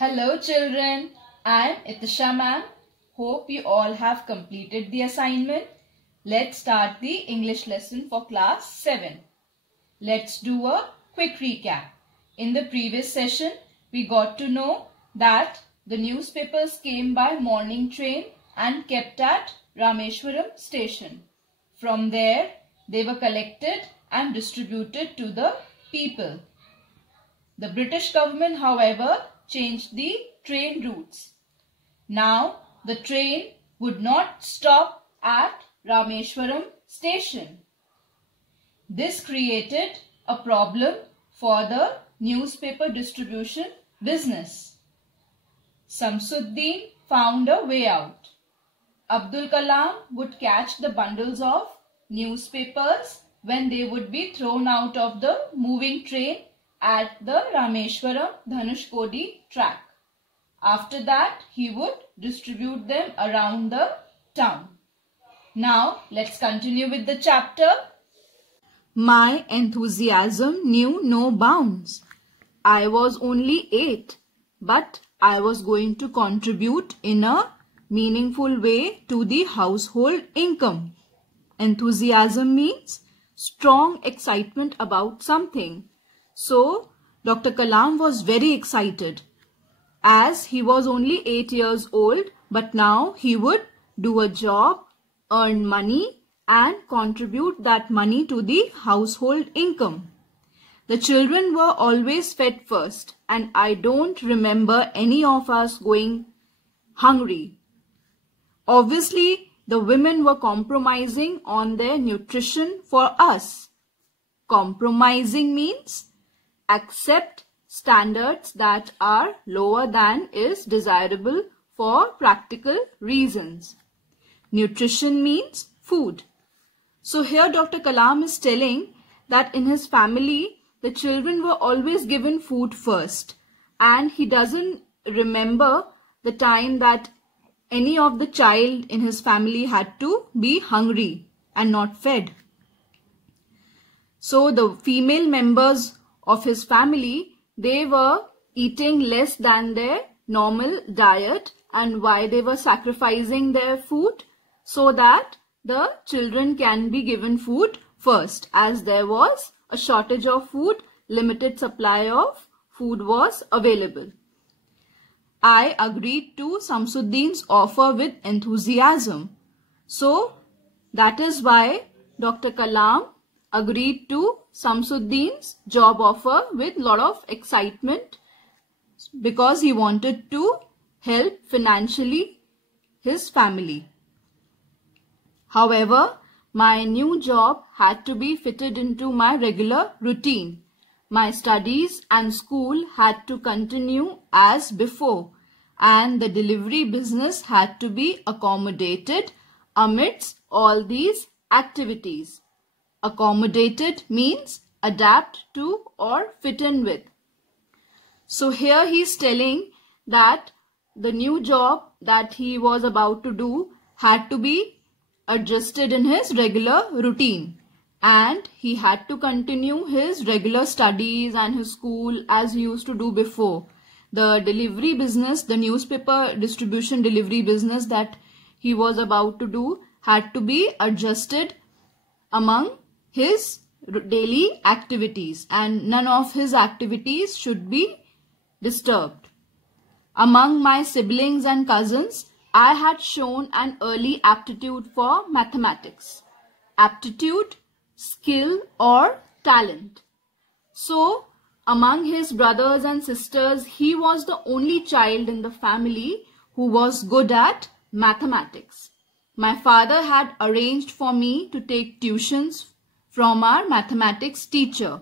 Hello children, I am Itisha ma'am. Hope you all have completed the assignment. Let's start the English lesson for class 7. Let's do a quick recap. In the previous session, we got to know that the newspapers came by morning train and kept at Rameshwaram station. From there, they were collected and distributed to the people. The British government, however, changed the train routes. Now, the train would not stop at Rameshwaram station. This created a problem for the newspaper distribution business. Samsuddin found a way out. Abdul Kalam would catch the bundles of newspapers when they would be thrown out of the moving train at the Rameshwaram Dhanushkodi track. After that, he would distribute them around the town. Now, let's continue with the chapter. My enthusiasm knew no bounds. I was only 8, but I was going to contribute in a meaningful way to the household income. Enthusiasm means strong excitement about something. So, Dr. Kalam was very excited as he was only 8 years old, but now he would do a job, earn money and contribute that money to the household income. The children were always fed first and I don't remember any of us going hungry. Obviously, the women were compromising on their nutrition for us. Compromising means accept standards that are lower than is desirable for practical reasons. Nutrition means food. So here Dr. Kalam is telling that in his family, the children were always given food first. And he doesn't remember the time that any of the child in his family had to be hungry and not fed. So the female members of his family, they were eating less than their normal diet. And why they were sacrificing their food? So that the children can be given food first, as there was a shortage of food, limited supply of food was available. I agreed to Samsuddin's offer with enthusiasm. So that is why Dr. Kalam agreed to Samsuddin's job offer with a lot of excitement because he wanted to help financially his family. However, my new job had to be fitted into my regular routine. My studies and school had to continue as before, and the delivery business had to be accommodated amidst all these activities. Accommodated means adapt to or fit in with. So here he is telling that the new job that he was about to do had to be adjusted in his regular routine, and he had to continue his regular studies and his school as he used to do before. The delivery business, the newspaper distribution delivery business that he was about to do had to be adjusted among his daily activities, and none of his activities should be disturbed. Among my siblings and cousins, I had shown an early aptitude for mathematics. Aptitude, skill or talent. So, among his brothers and sisters, he was the only child in the family who was good at mathematics. My father had arranged for me to take tuitions from our mathematics teacher.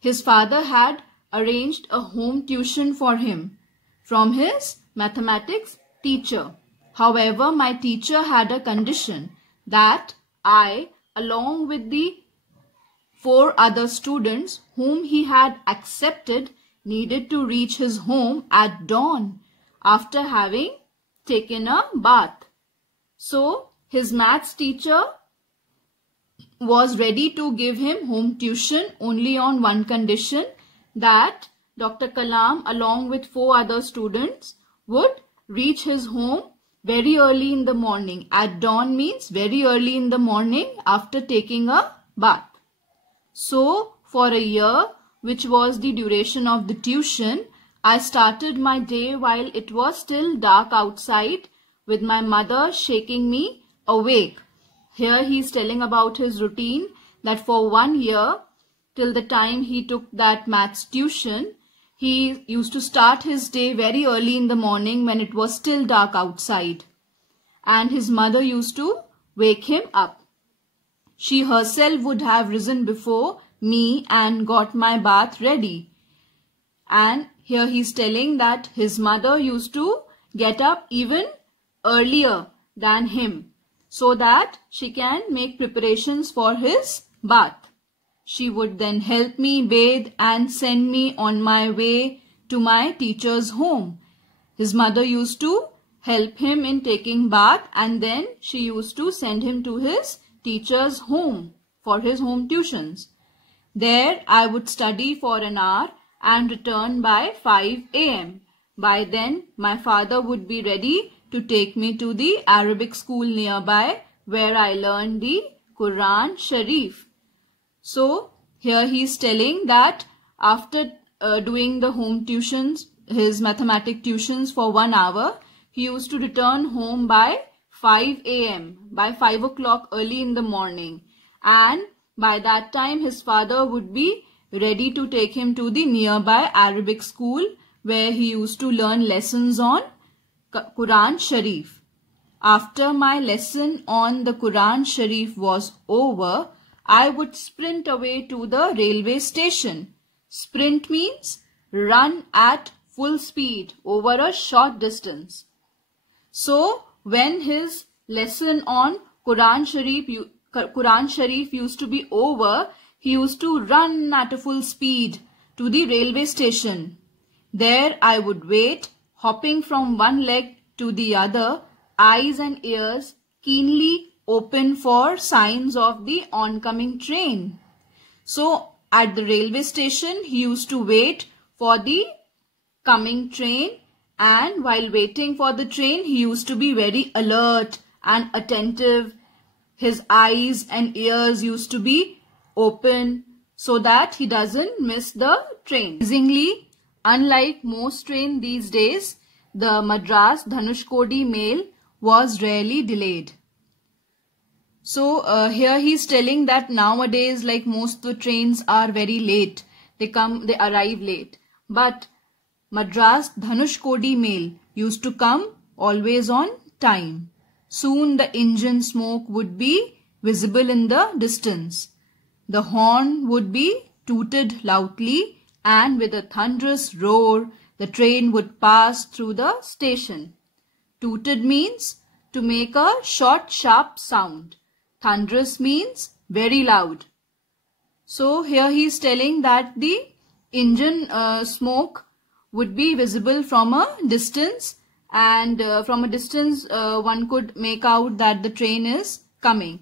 His father had arranged a home tuition for him from his mathematics teacher. However, my teacher had a condition that I, along with the 4 other students whom he had accepted, needed to reach his home at dawn after having taken a bath. So, his maths teacher was ready to give him home tuition only on one condition, that Dr. Kalam, along with 4 other students, would reach his home very early in the morning. At dawn means very early in the morning after taking a bath. So, for a year, which was the duration of the tuition, I started my day while it was still dark outside, with my mother shaking me awake. Here he is telling about his routine that for 1 year, till the time he took that maths tuition, he used to start his day very early in the morning when it was still dark outside. And his mother used to wake him up. She herself would have risen before me and got my bath ready. And here he is telling that his mother used to get up even earlier than him so that she can make preparations for his bath. She would then help me bathe and send me on my way to my teacher's home. His mother used to help him in taking bath and then she used to send him to his teacher's home for his home tuitions. There I would study for an hour and return by 5 a.m. By then my father would be ready to take me to the Arabic school nearby where I learned the Quran Sharif. So here he is telling that after doing the home tuitions, his mathematics tuitions for 1 hour, he used to return home by 5 a.m. by 5 o'clock early in the morning. And by that time his father would be ready to take him to the nearby Arabic school where he used to learn lessons on Quran Sharif. After my lesson on the Quran Sharif was over, I would sprint away to the railway station. Sprint means run at full speed over a short distance. So when his lesson on Quran Sharif used to be over, he used to run at a full speed to the railway station. There I would wait, hopping from one leg to the other, eyes and ears keenly open for signs of the oncoming train. So at the railway station he used to wait for the coming train, and while waiting for the train he used to be very alert and attentive. His eyes and ears used to be open so that he doesn't miss the train. Amazingly, unlike most trains these days, the Madras Dhanushkodi mail was rarely delayed. So here he is telling that nowadays, like most of the trains are very late. They arrive late. But Madras Dhanushkodi mail used to come always on time. Soon the engine smoke would be visible in the distance. The horn would be tooted loudly, and with a thunderous roar, the train would pass through the station. Tooted means to make a short, sharp sound. Thunderous means very loud. So here he is telling that the engine smoke would be visible from a distance, and from a distance one could make out that the train is coming.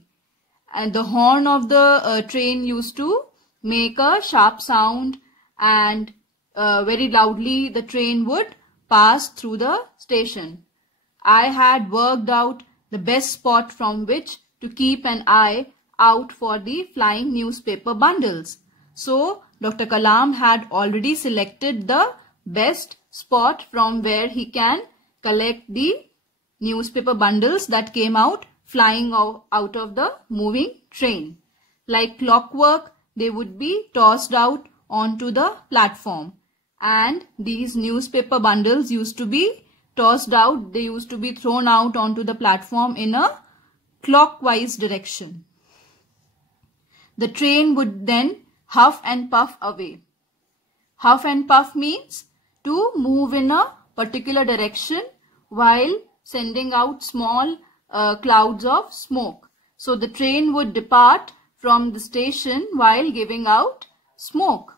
And the horn of the train used to make a sharp sound, and very loudly the train would pass through the station. I had worked out the best spot from which to keep an eye out for the flying newspaper bundles. So Dr. Kalam had already selected the best spot from where he can collect the newspaper bundles that came out flying out of the moving train. Like clockwork, they would be tossed out onto the platform, and these newspaper bundles used to be tossed out, they used to be thrown out onto the platform in a clockwise direction. The train would then huff and puff away. Huff and puff means to move in a particular direction while sending out small clouds of smoke. So the train would depart from the station while giving out smoke.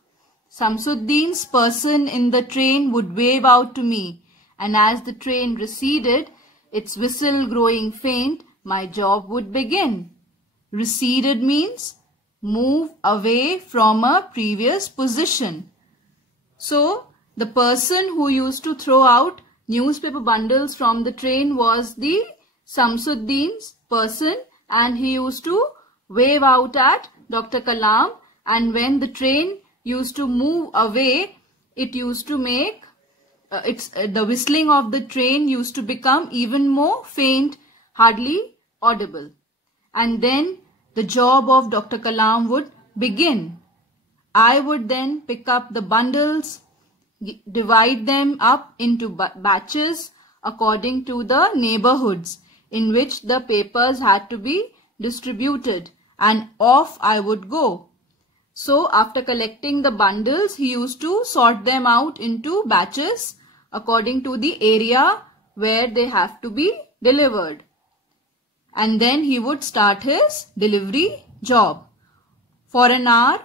Samsuddin's person in the train would wave out to me, and as the train receded, its whistle growing faint, my job would begin. Receded means move away from a previous position. So the person who used to throw out newspaper bundles from the train was the Samsuddin's person, and he used to wave out at Dr. Kalam, and when the train used to move away, it used to make the whistling of the train used to become even more faint, hardly audible. And then the job of Dr. Kalam would begin. I would then pick up the bundles, divide them up into batches according to the neighborhoods in which the papers had to be distributed, and off I would go. So after collecting the bundles, he used to sort them out into batches according to the area where they have to be delivered. And then he would start his delivery job. For an hour,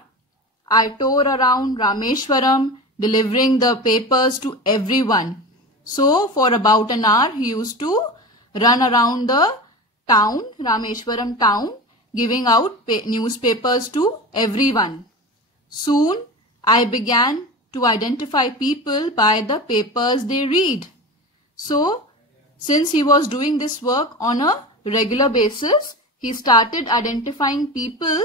I toured around Rameshwaram delivering the papers to everyone. So for about an hour, he used to run around the town, Rameshwaram town, giving out newspapers to everyone. Soon, I began to identify people by the papers they read. So, since he was doing this work on a regular basis, he started identifying people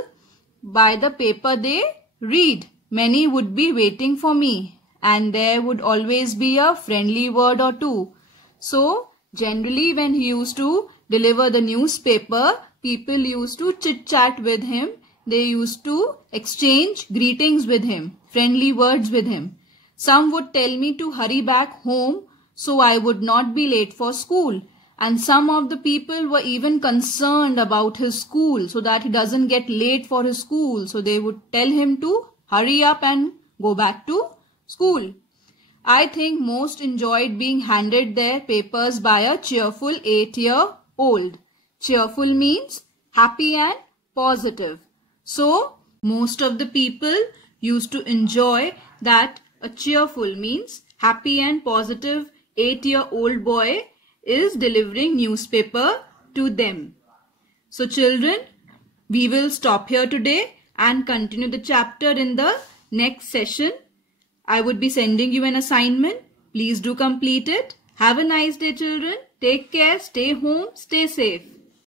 by the paper they read. Many would be waiting for me, and there would always be a friendly word or two. So, generally when he used to deliver the newspaper, people used to chit-chat with him. They used to exchange greetings with him, friendly words with him. Some would tell me to hurry back home so I would not be late for school. And some of the people were even concerned about his school so that he doesn't get late for his school. So they would tell him to hurry up and go back to school. I think most enjoyed being handed their papers by a cheerful 8-year-old. Cheerful means happy and positive. So, most of the people used to enjoy that a cheerful means happy and positive 8-year-old boy is delivering newspaper to them. So, children, we will stop here today and continue the chapter in the next session. I would be sending you an assignment. Please do complete it. Have a nice day, children. Take care, stay home, stay safe.